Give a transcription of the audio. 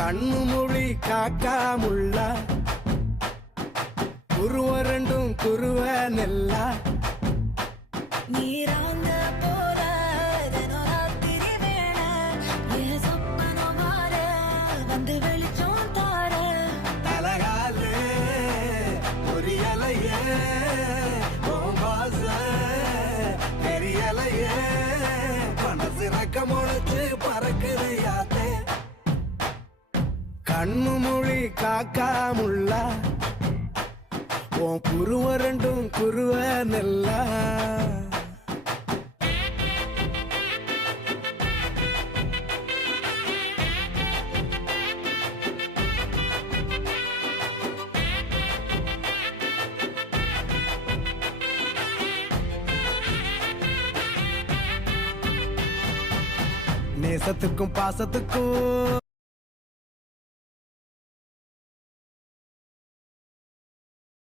கண்ணு மொழி காக்காமுள்ள குருவ ரெண்டும் குருவ நெல்லா நீராங்க போல தினராத்திரி வேண என் சொப்பனம் மாற வந்து வெளிச்சம் தார தலகாலே பொரியலையே ஓம்பாச பெரியலையே மனசு ரக்க முளைச்சு பறக்குதையாத்தே கண்ணு மொழி காக்காமுள்ள உன் குருவ ரெண்டும் குருவ நெல்லா நேசத்துக்கும் பாசத்துக்கும்